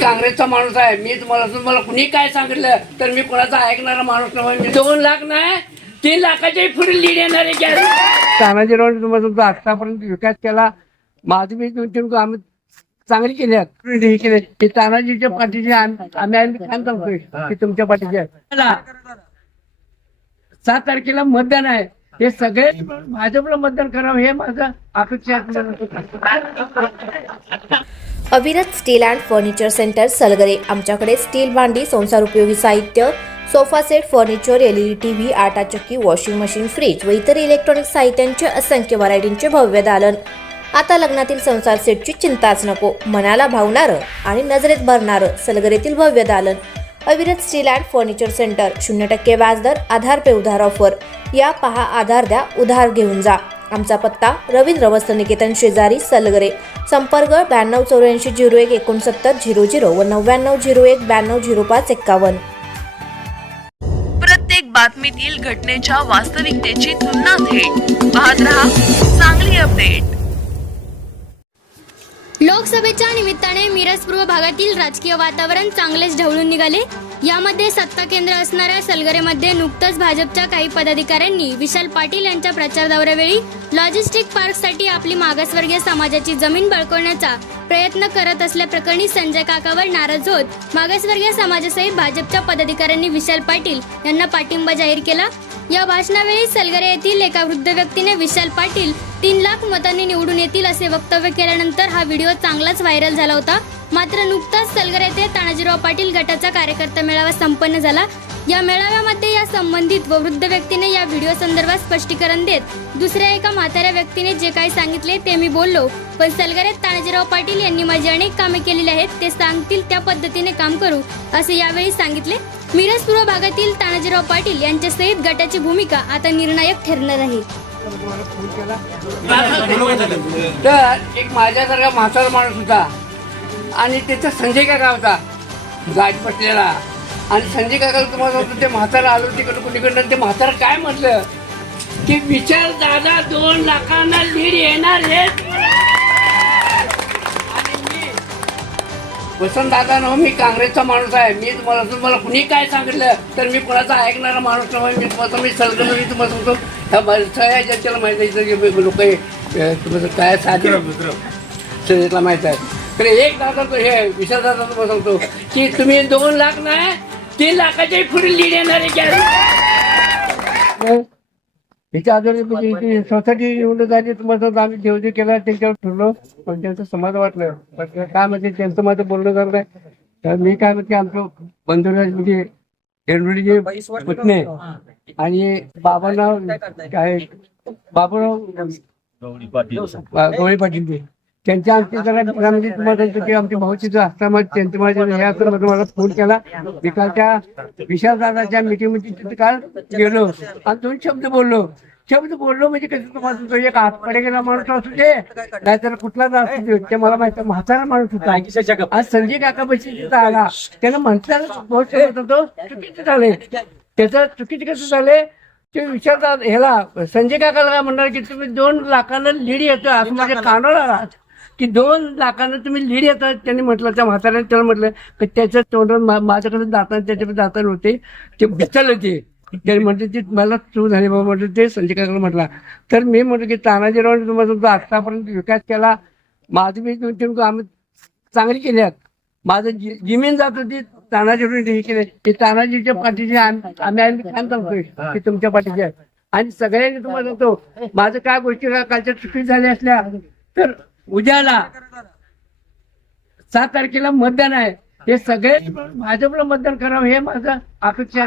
काँग्रेसचा माणूस आहे. मी तुम्हाला तुम्हाला कुणी काय सांगितलं तर मी कोणाचा ऐकणारा माणूस नाही मी दोन लाख नाही तीन लाखाच्या पुढे लीड येणार आहे तानाजीराव तुम्हाला तुमचा आतापर्यंत विकास केला. माझी मी दोन तीन आम्ही चांगली केली हे केले. ते तानाजीच्या पाठीचे आम्ही आम्ही खान सांगतोय की तुमच्या पाठीचे. सात तारखेला मतदान आहे. हे सगळे भाजपला मतदान करावं हे माझं अपेक्षा अविरत steel and furniture centre Salgare. आमच्याकडे स्टील भांडी संसार उपयोगी साहित्य sofa set furniture L E T V आटा चक्की वॉशिंग मशीन फ्रीज व इतर इलेक्ट्रॉनिक साहित्यांचे असंख्य व्हरायटींचे भव्य दालन. आता लग्नातील संसार सेटची चिंताच नको. मनाला भावणारं आणि नजरेत भरणारं सलगरेतील भव्य दालन. अविरत स्टील अँड फर्निचर सेंटर. शून्य टक्के व्याजदर आधार पे उधार ऑफर या पहा आधार द्या उधार घेऊन जा. आमचा पत्ता रवींद्र वस्त्रनिकेतन शेजारी सलगरे. संपर्क ब्याण्णव चौऱ्याऐंशी झिरो एक एकोणसत्तर झिरो झिरो व नव्याण्णव झिरो एक ब्याण्णव झिरो पाच एक्कावन्न. प्रत्येक बातमीतील घटनेच्या वास्तविकतेची तुलना थेट. पाहत रहा चांगली अपडेट. लोकसभेच्या निमित्ताने मिरज पूर्व भागातील राजकीय वातावरण चांगलेच ढवळून निघाले. यामध्ये सत्ता केंद्र असणाऱ्या सलगरेमध्ये नुकतंच भाजपच्या काही पदाधिकाऱ्यांनी विशाल पाटील यांच्या प्रचार दौऱ्यावेळी लॉजिस्टिक पार्कसाठी आपली मागासवर्गीय समाजाची जमीन बळकवण्याचा प्रयत्न करत असल्याप्रकरणी संजय काकावर नाराज होत मागासवर्गीय समाजासहित भाजपच्या पदाधिकाऱ्यांनी विशाल पाटील यांना पाठिंबा जाहीर केला. या भाषणावेळी सलगरे येथील एका वृद्ध व्यक्तीने विशाल पाटील तीन लाख मतांनी निवडून येतील असे वक्तव्य केल्यानंतर हा व्हिडिओ चांगलाच व्हायरल झाला होता. मात्र नुकताच सलगर येथे तानाजीराव पाटील गटाचा कार्यकर्ता मेळावा संपन्न झाला. या मेळाव्यामध्ये या संबंधित व वृद्ध व्यक्तीने या व्हिडिओ संदर्भात स्पष्टीकरण देत दुसऱ्या एका म्हाताऱ्या व्यक्तीने जे काही सांगितले ते मी बोललो. पण सलगरेत तानाजीराव पाटील यांनी माझी अनेक कामे केलेली आहेत ते सांगतील त्या पद्धतीने काम करू असे यावेळी सांगितले. मिरजपूर्व भागातील तानाजीराव पाटील यांच्या सहित गटाची भूमिका आता निर्णायक ठरणार आहे. तर एक माझ्यासारखा म्हातारा माणूस होता आणि त्याचा संजय काका होता गाडी पटलेला. आणि संजय काका तुम्हाला होतं ते म्हातारा आलो तिकडं कुणीकडनं ते म्हातारा काय म्हटलं? की विचार दादा दोन लाखांना लीड येणार आहे वसंत दादा ना मी काँग्रेसचा माणूस आहे. मी तुम्हाला तुम्हाला कुणी काय सांगितलं तर मी कोणाचा ऐकणारा माणूस नाही मी तुम्हाला मी सलगन मी तुम्हाला सांगतो ह्या सगळ्या जनतेला माहिती आहे की लोक तुम्हाला काय साधे सगळ्याला माहीत आहे. तर एक दादा तो हे विशाल दादा तुम्हाला सांगतो की तुम्ही दोन लाख नाही तीन लाखाच्या पुढे लीड येणार आहे त्याच्या अगोदर म्हणजे सोसायटी निवडणूक झाली तुम्हाला आम्ही जेवढे केला त्यांच्यावर ठरलो पण त्यांचं समाज वाटलं. पण काय म्हणजे त्यांचं माझं बोलणं झालं नाही. तर मी काय म्हणते आमचं बंधुराज म्हणजे एरडोलीचे पुतणे आणि बाबांना काय बाबूराव गवळी पाटील. त्यांच्या आमची जरा तुम्हाला की आमच्या भाऊची आश्रमात त्यांच्या माझ्या हे आश्रमात मला फोन केला. मी काल त्या विशाल दादाच्या मीटिंगमध्ये तिथे काल गेलो. आणि दोन शब्द बोललो. शब्द बोललो म्हणजे कसं तुम्हाला सांगतो एक आतकडे गेला माणूस असू दे नाहीतर कुठलाच असू दे. ते मला माहिती म्हातारा माणूस होता. आज संजय काका बशी तिथं आला. त्यानं म्हटलं बहुत होतो चुकीचे झाले. त्याचं चुकीचे कसं झाले? ते विचारतात ह्याला संजय काकाला काय म्हणणार की तुम्ही दोन लाखांना लीड येतो असं माझ्या आहात की दोन लाखांना तुम्ही लीड येतात त्यांनी म्हटलं त्या म्हाताऱ्याने त्याला म्हटलं की त्याच्या तोंडात माझ्याकडे दातान त्याच्याकडे दातान होते ते बिचारलं होते त्यांनी म्हटलं ते मला तू झाली बाबा म्हटलं ते संजय काकाला म्हटला. तर मी म्हटलं की तानाजीराव तुम्हाला तुमचा आत्तापर्यंत विकास केला. माझं मी दोन आम्ही चांगली केली आहेत माझं जिमीन जात होती तानाजीकडून हे केले. ते तानाजीच्या पाठीचे आम्ही आम्ही काम सांगतोय की तुमच्या पाठीचे आणि सगळ्यांनी तुम्हाला सांगतो माझं काय गोष्टी काय कालच्या चुकी झाल्या असल्या तर उद्याला. सात तारखेला मतदान आहे. हे सगळे भाजपला मतदान करावं हे माझं अपेक्षा